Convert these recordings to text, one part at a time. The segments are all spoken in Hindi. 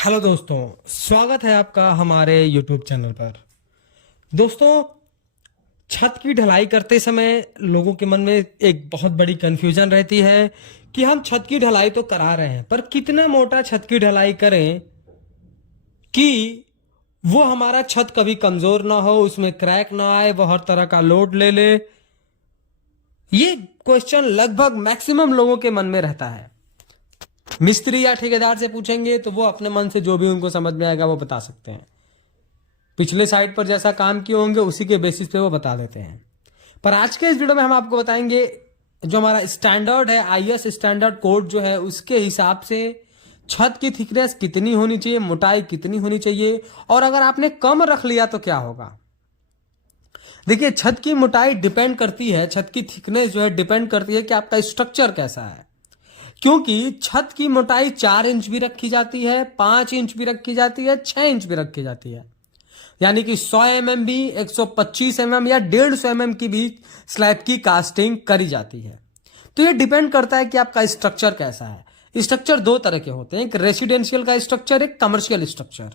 हेलो दोस्तों, स्वागत है आपका हमारे YouTube चैनल पर। दोस्तों, छत की ढलाई करते समय लोगों के मन में एक बहुत बड़ी कंफ्यूजन रहती है कि हम छत की ढलाई तो करा रहे हैं, पर कितना मोटा छत की ढलाई करें कि वो हमारा छत कभी कमजोर ना हो, उसमें क्रैक ना आए, वो हर तरह का लोड ले ले। ये क्वेश्चन लगभग मैक्सिमम लोगों के मन में रहता है। मिस्त्री या ठेकेदार से पूछेंगे तो वो अपने मन से जो भी उनको समझ में आएगा वो बता सकते हैं। पिछले साइट पर जैसा काम किए होंगे उसी के बेसिस पे वो बता देते हैं। पर आज के इस वीडियो में हम आपको बताएंगे जो हमारा स्टैंडर्ड है, आईएस स्टैंडर्ड कोड जो है, उसके हिसाब से छत की थिकनेस कितनी होनी चाहिए, मोटाई कितनी होनी चाहिए, और अगर आपने कम रख लिया तो क्या होगा। देखिए, छत की मोटाई डिपेंड करती है, छत की थिकनेस जो है डिपेंड करती है कि आपका स्ट्रक्चर कैसा है। क्योंकि छत की मोटाई 4 इंच भी रखी जाती है, 5 इंच भी रखी जाती है, 6 इंच भी रखी जाती है। यानी कि 100 mm भी, 125 mm या 150 mm की भी स्लैब की कास्टिंग करी जाती है। तो ये डिपेंड करता है कि आपका स्ट्रक्चर कैसा है। स्ट्रक्चर दो तरह के होते हैं, एक रेसिडेंशियल का स्ट्रक्चर, एक commercial structure.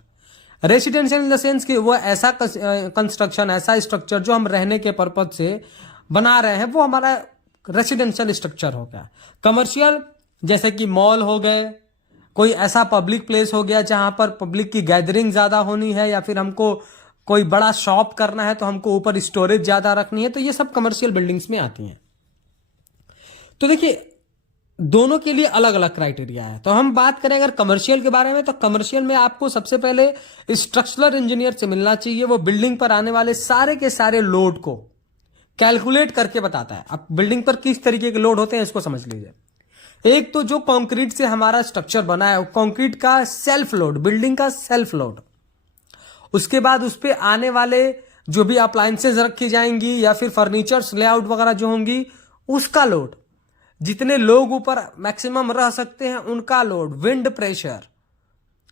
Residential in the sense कि वो ऐसा कंस्ट्रक्शन, ऐसा स्ट्रक्चर जो हम रहने के पर्पज से बना रहे हैं, वो हमारा रेसिडेंशियल स्ट्रक्चर हो गया। कमर्शियल जैसे कि मॉल हो गए, कोई ऐसा पब्लिक प्लेस हो गया जहां पर पब्लिक की गैदरिंग ज्यादा होनी है, या फिर हमको कोई बड़ा शॉप करना है तो हमको ऊपर स्टोरेज ज्यादा रखनी है, तो ये सब कमर्शियल बिल्डिंग्स में आती हैं। तो देखिए, दोनों के लिए अलग अलग क्राइटेरिया है। तो हम बात करें अगर कमर्शियल के बारे में, तो कमर्शियल में आपको सबसे पहले स्ट्रक्चरल इंजीनियर से मिलना चाहिए। वो बिल्डिंग पर आने वाले सारे के सारे लोड को कैलकुलेट करके बताता है। अब बिल्डिंग पर किस तरीके के लोड होते हैं इसको समझ लीजिए। एक तो जो कंक्रीट से हमारा स्ट्रक्चर बना है, कंक्रीट का सेल्फ लोड, बिल्डिंग का सेल्फ लोड। उसके बाद उस पे आने वाले जो भी अप्लायंसेज रखी जाएंगी या फिर फर्नीचर्स लेआउट वगैरह जो होंगी, उसका लोड। जितने लोग ऊपर मैक्सिमम रह सकते हैं उनका लोड, विंड प्रेशर,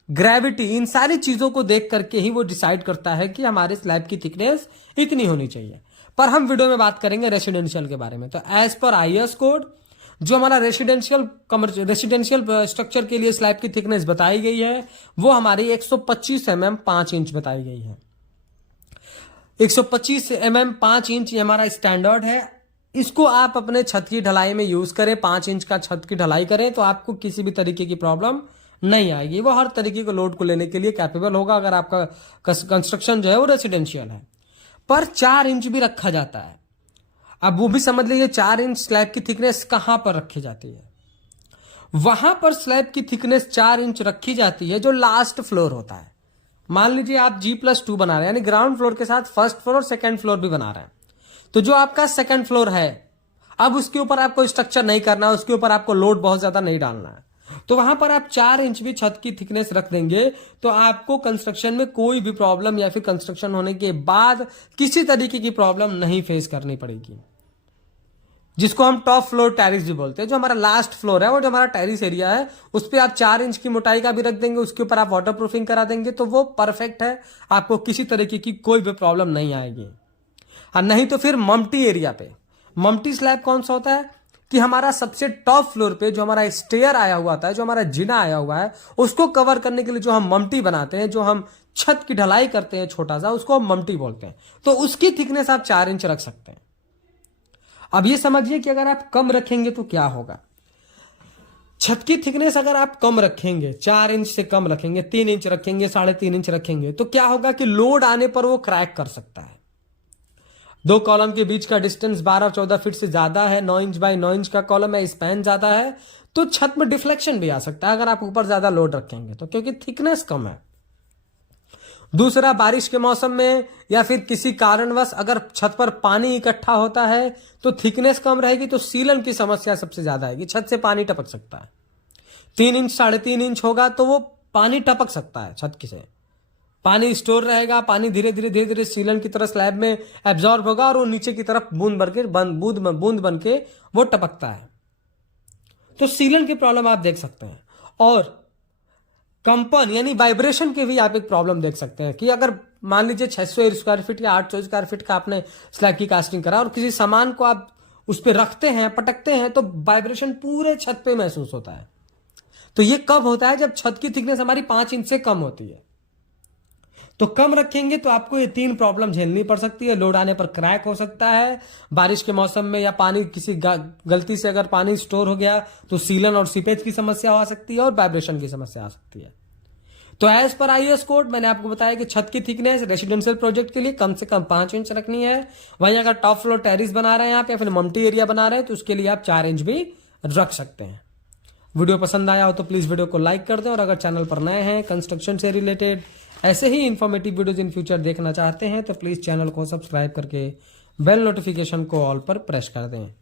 ग्रेविटी, इन सारी चीजों को देख करके ही वो डिसाइड करता है कि हमारे स्लैब की थिकनेस इतनी होनी चाहिए। पर हम वीडियो में बात करेंगे रेसिडेंशियल के बारे में। तो एज पर आईएस कोड जो हमारा रेसिडेंशियल स्ट्रक्चर के लिए स्लैब की थिकनेस बताई गई है, वो हमारी 125 mm 5 इंच बताई गई है। 125 mm 5 इंच ये हमारा स्टैंडर्ड है। इसको आप अपने छत की ढलाई में यूज करें, 5 इंच का छत की ढलाई करें, तो आपको किसी भी तरीके की प्रॉब्लम नहीं आएगी। वो हर तरीके के लोड को लेने के लिए कैपेबल होगा अगर आपका कंस्ट्रक्शन जो है वो रेसिडेंशियल है। पर 4 इंच भी रखा जाता है। अब वो भी समझ लीजिए 4 इंच स्लैब की थिकनेस कहां पर रखी जाती है। वहां पर स्लैब की थिकनेस 4 इंच रखी जाती है जो लास्ट फ्लोर होता है। मान लीजिए आप G+2 बना रहे हैं, यानी ग्राउंड फ्लोर के साथ फर्स्ट फ्लोर और सेकंड फ्लोर भी बना रहे हैं। तो जो आपका सेकंड फ्लोर है, अब उसके ऊपर आपको स्ट्रक्चर नहीं करना है, उसके ऊपर आपको लोड बहुत ज्यादा नहीं डालना है, तो वहां पर आप 4 इंच भी छत की थिकनेस रख देंगे तो आपको कंस्ट्रक्शन में कोई भी प्रॉब्लम या फिर कंस्ट्रक्शन होने के बाद किसी तरीके की प्रॉब्लम नहीं फेस करनी पड़ेगी। जिसको हम टॉप फ्लोर टेरिस भी बोलते हैं। जो हमारा लास्ट फ्लोर है, वो जो हमारा टेरिस एरिया है, उस पर आप 4 इंच की मोटाई का भी रख देंगे, उसके ऊपर आप वाटर प्रूफिंग करा देंगे, तो वो परफेक्ट है। आपको किसी तरीके की कोई भी प्रॉब्लम नहीं आएगी। और नहीं तो फिर मम्टी एरिया पे, मम्टी स्लैब कौन सा होता है कि हमारा सबसे टॉप फ्लोर पे जो हमारा स्टेयर आया हुआ था, जो हमारा जीना आया हुआ है, उसको कवर करने के लिए जो हम मम्टी बनाते हैं, जो हम छत की ढलाई करते हैं छोटा सा, उसको हम मम्टी बोलते हैं। तो उसकी थिकनेस आप 4 इंच रख सकते हैं। अब ये समझिए कि अगर आप कम रखेंगे तो क्या होगा। छत की थिकनेस अगर आप कम रखेंगे, 4 इंच से कम रखेंगे, 3 इंच रखेंगे, 3.5 इंच रखेंगे, तो क्या होगा कि लोड आने पर वो क्रैक कर सकता है। 2 कॉलम के बीच का डिस्टेंस 12-14 फीट से ज्यादा है, 9 इंच बाई 9 इंच का कॉलम है, स्पैन ज्यादा है, तो छत में डिफ्लेक्शन भी आ सकता है अगर आप ऊपर ज्यादा लोड रखेंगे तो, क्योंकि थिकनेस कम है। दूसरा, बारिश के मौसम में या फिर किसी कारणवश अगर छत पर पानी इकट्ठा होता है तो थिकनेस कम रहेगी, तो सीलन की समस्या सबसे ज्यादा आएगी। छत से पानी टपक सकता है। 3 इंच 3.5 इंच होगा तो वो पानी टपक सकता है छत की से। पानी स्टोर रहेगा, पानी धीरे धीरे सीलन की तरह स्लैब में एब्जॉर्ब होगा और वो नीचे की तरफ बूंद बन के वो टपकता है। तो सीलन की प्रॉब्लम आप देख सकते हैं। और कंपन यानी वाइब्रेशन के भी आप एक प्रॉब्लम देख सकते हैं कि अगर मान लीजिए 600 स्क्वायर फीट या 800 स्क्वायर फीट का आपने स्लैब की कास्टिंग करा और किसी सामान को आप उस पर रखते हैं, पटकते हैं, तो वाइब्रेशन पूरे छत पे महसूस होता है। तो ये कब होता है? जब छत की थिकनेस हमारी 5 इंच से कम होती है। तो कम रखेंगे तो आपको ये 3 प्रॉब्लम झेलनी पड़ सकती है। लोड आने पर क्रैक हो सकता है, बारिश के मौसम में, या पानी किसी गलती से अगर पानी स्टोर हो गया तो सीलन और सीपेज की समस्या आ सकती है, और वाइब्रेशन की समस्या आ सकती है। तो एज पर आईएस कोड मैंने आपको बताया कि छत की थिकनेस रेसिडेंशियल प्रोजेक्ट के लिए कम से कम 5 इंच रखनी है। वहीं अगर टॉप फ्लोर टेरिस बना रहे हैं आप, या फिर मल्टी एरिया बना रहे हैं, तो उसके लिए आप 4 इंच भी रख सकते हैं। वीडियो पसंद आया हो तो प्लीज वीडियो को लाइक कर दें, और अगर चैनल पर नए हैं, कंस्ट्रक्शन से रिलेटेड ऐसे ही इंफॉर्मेटिव वीडियोज इन फ्यूचर देखना चाहते हैं, तो प्लीज चैनल को सब्सक्राइब करके बेल नोटिफिकेशन को ऑल पर प्रेस कर दें।